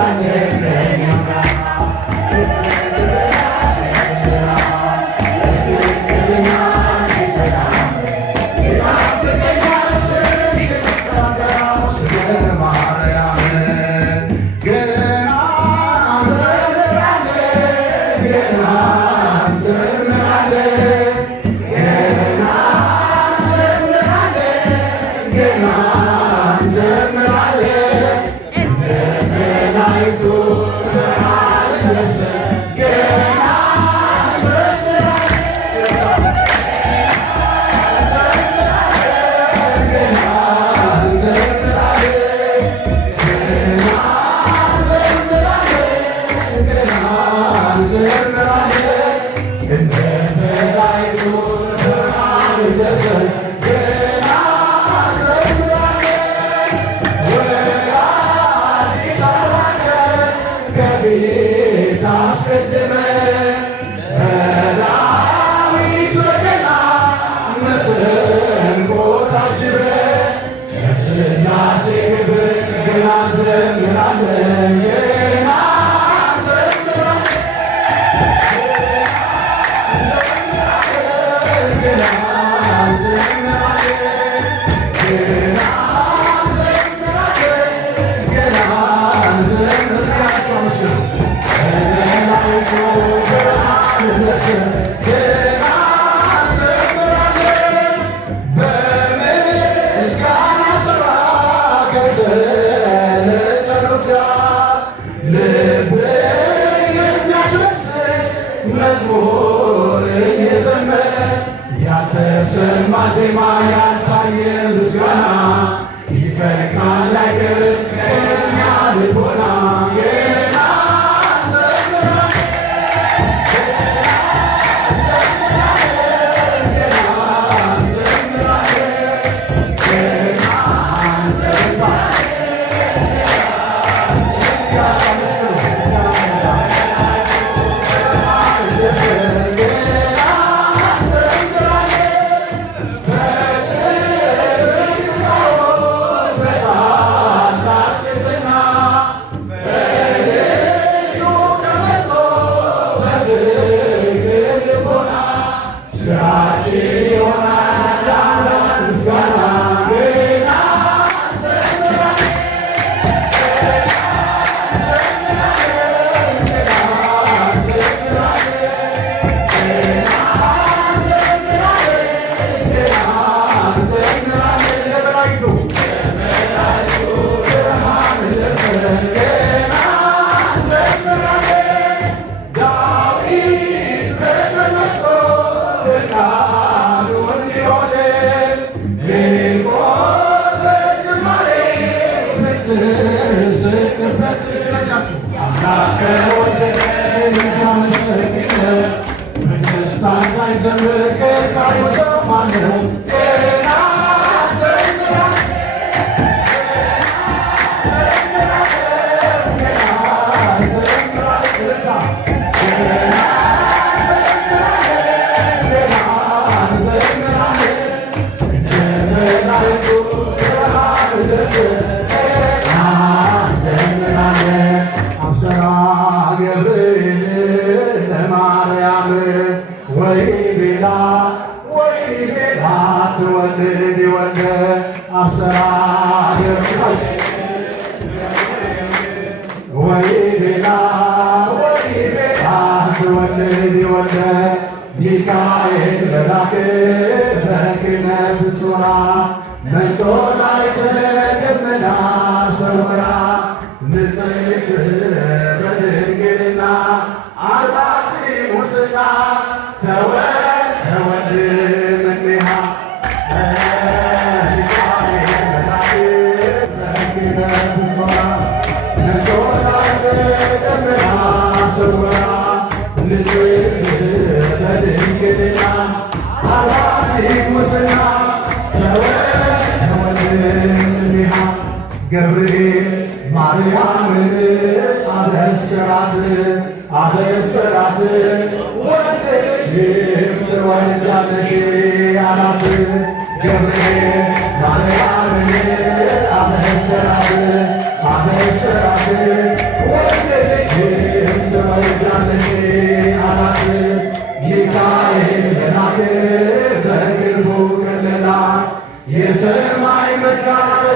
Amen.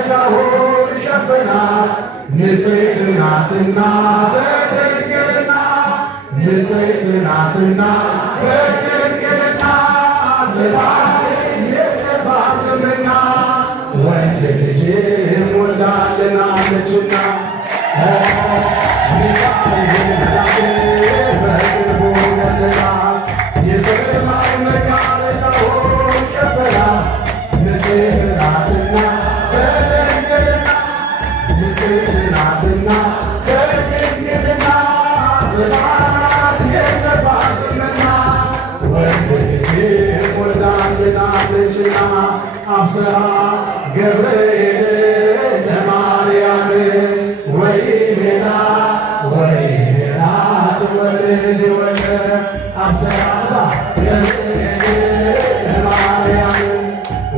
መጋረጃውን ሸፈናት ንጽሕት ናትና በድንግልና ንጽሕት ናትና በድንግልና ጥላት የለባትምና ወንድ ልጅ ወልዳልናለችና ሚካኤል መልአክ በክንፉ ከለላት የሰማይ መጋረጃውን ሸፈናት ንጽሕት ናትና በድንግልና ንጽሕት ናትና በድንግልና ጥላት የለባትምና ወንድ ልጅ ወልዳልናለችና አብስራ ገብርኤል ለማርያም ወይቤላ ትወልድ ወልደ አብስራ ገብርኤል ለማርያም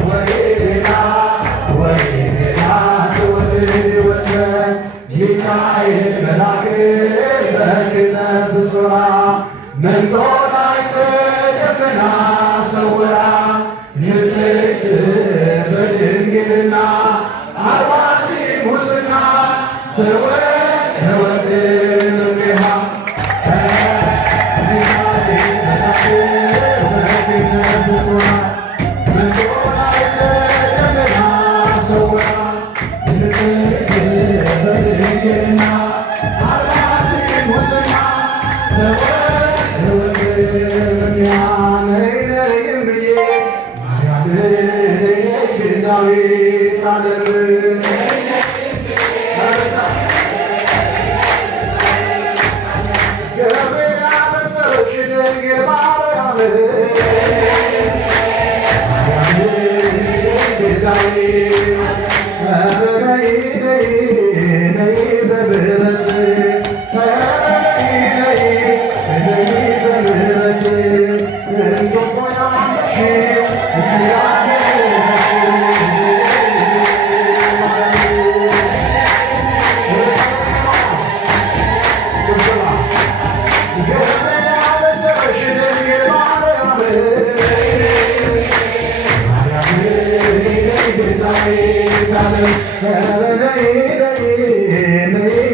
ወይቤላ ትወልድ ወልደ ሚካኤል መልአክ በክነፍ ዞራ መንጦላዕተ ደመና ሰውራ ንጽሕት በድንግልና አልባቲ ሙስና ተወልደ እምኔሃ ሚካኤል መልአክ በክነፍ ዞራ መንጦላዕተ ደመና ሰውራ ንጽሕት በድንግልና አልባቲ ሙስና ተወልደ እምኔሃ ቤዛዊተ ዓለም ገብርኤል ያበሰረሽ ድንግል ማርያም ነይ በምሕረት ነይ በምሕረት እንጦጦ ያለሽው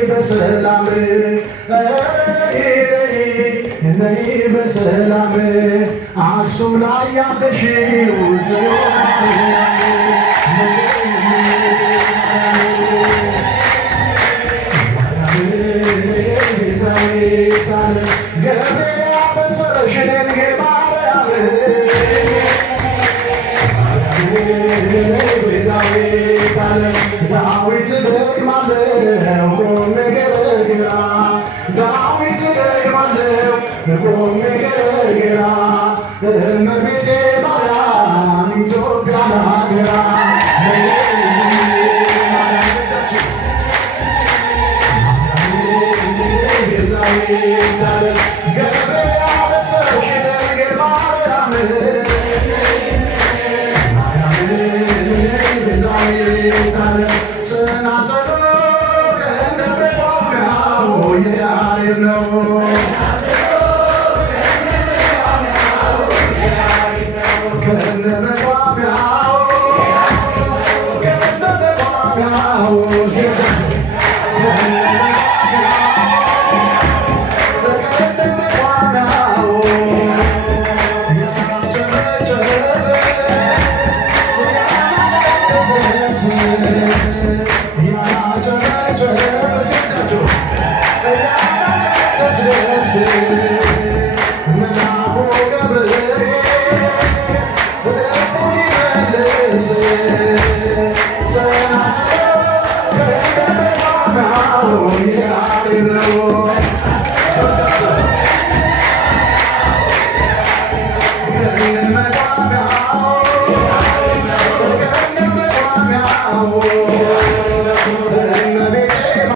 በሰላም በሰላም አክሱም ላይ ያለሽው ገብርኤል ያበሰረሽ ድንግል ማርያም ቤዛዊተ ዓለም ዳዊት ደግማለው ቆሜ ገረግራ ዳዊት ደግማለው ቆሜ ገረግራ እመቤቴ ማርያም ኢትዮጵያን አገራ ቤዛዊተ ዓለም ገብርኤል ያበሰረሽ ድንግል ማርያም ጽናጽሉ ከነመቋሚያው የያሬድ ነው። ከነመቋሚያው መልአኩ ገብርኤል ደጁን ይመልስ ጽናጽሉ ከነመቋሚያው የያሬድ ነው።